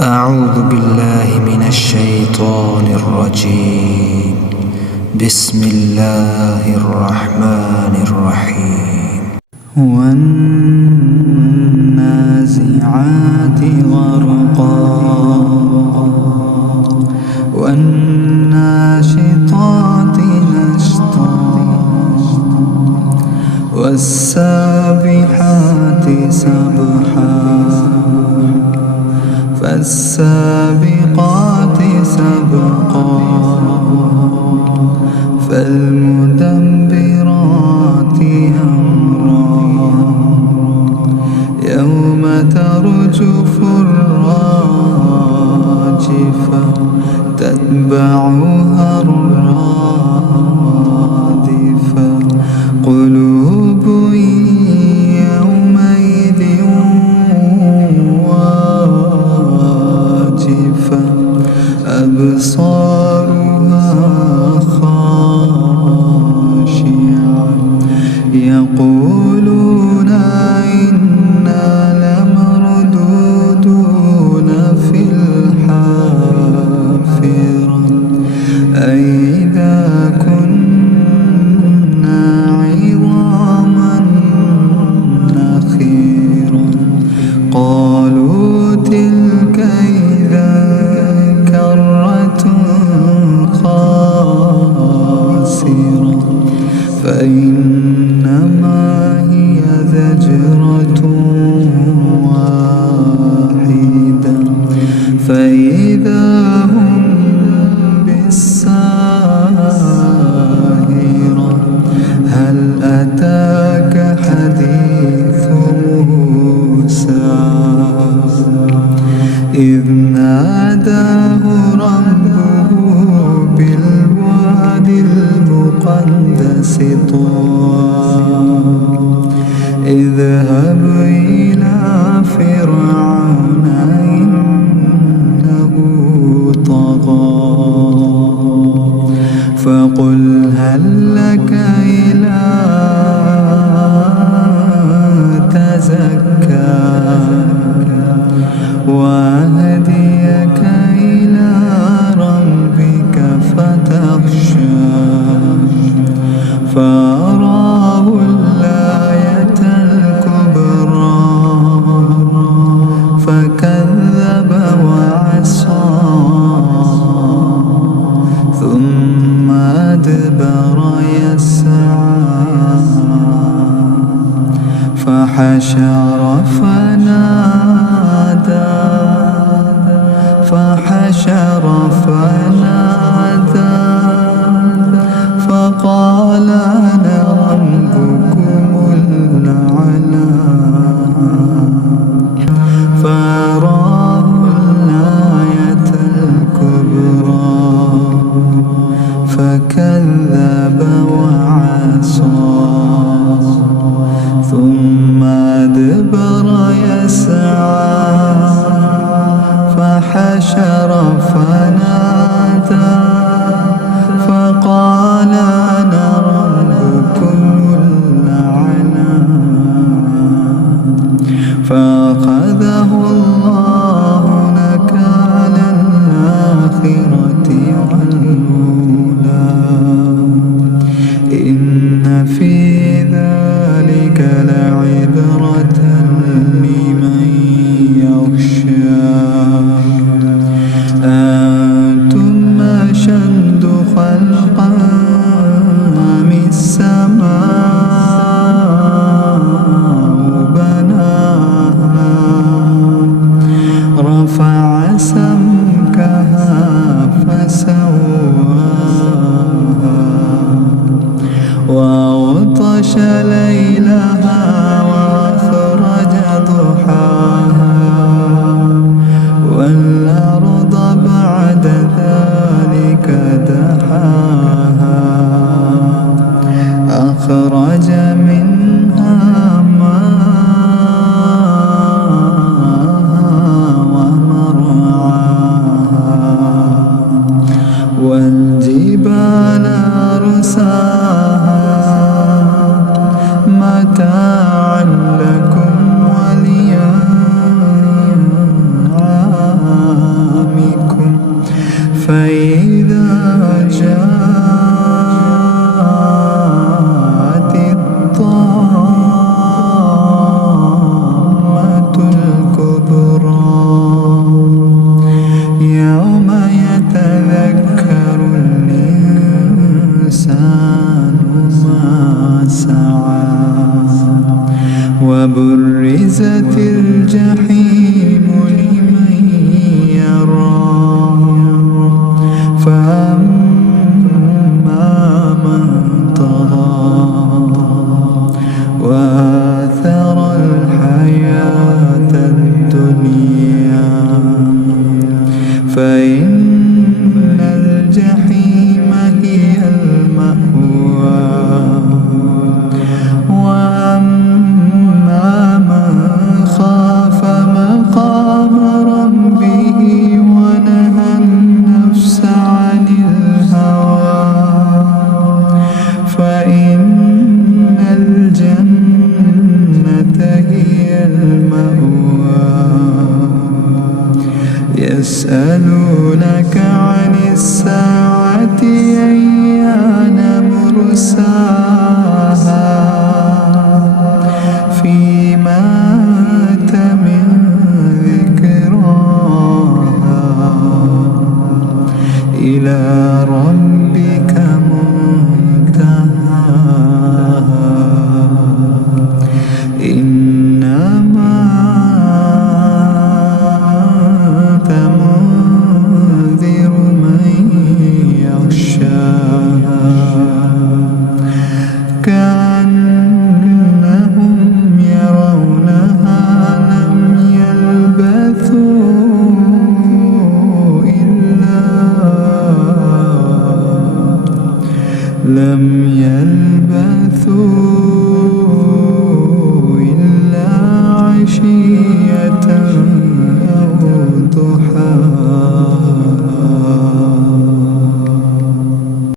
أعوذ بالله من الشيطان الرجيم. بسم الله الرحمن الرحيم. والنازعات غرقا والناشطات نشطا والسابحات سبحا فالسابقات سبقا فالمدبرات أمرا يوم ترجف الراجفة تتبعها الرادفة قلوب يومئذ واجفة أبصارها خاشعة يقولون إنا لمردودون في الحافرة أئذا كنا عظاما نخرا قالوا تلك إذا كرة خاسرة فإنما هي زجرة واحدة فإذا هم بالساهرة هل أتاك حديث موسى إذ ناداه ربه بالواد المقدس طوى اذهب إلى فرعون إنه طغى فقل هل لك إلى تزكى وأهديك إلى ربك فتخشى فأراه الآية الكبرى فكذب وعصى ثم أدبر يسعى فحشر فنادى فقال أنا ربكم الأعلى فأراه الآية الكبرى فكذب وعصى ثم أدبر يسعى فحشر فنادى فقال أنا ربكم الأعلى فأخذه الله نكال الآخرة والأولى إن في ذلك لعبرة لمن يخشى أنتم أشد خلقا أم السماء بناها رفع سمكها فسواها وأغطش ليلها وأخرج ضحاها والأرض بعد ذلك دحاها أخرج منها ماءها ومرعاها والجبال أرساها متاعا لكم ولأنعامكم المأوى وأما من خاف مقام ربه ونهى النفس عن الهوى فإن الجنة هي المأوى يسألونك عن الساعة أيان مرساها فيما أنت من ذكراها إلى ربك منتهاها إنما أنت منذر من يخشاها كأنهم يرونها لم يلبثوا إلا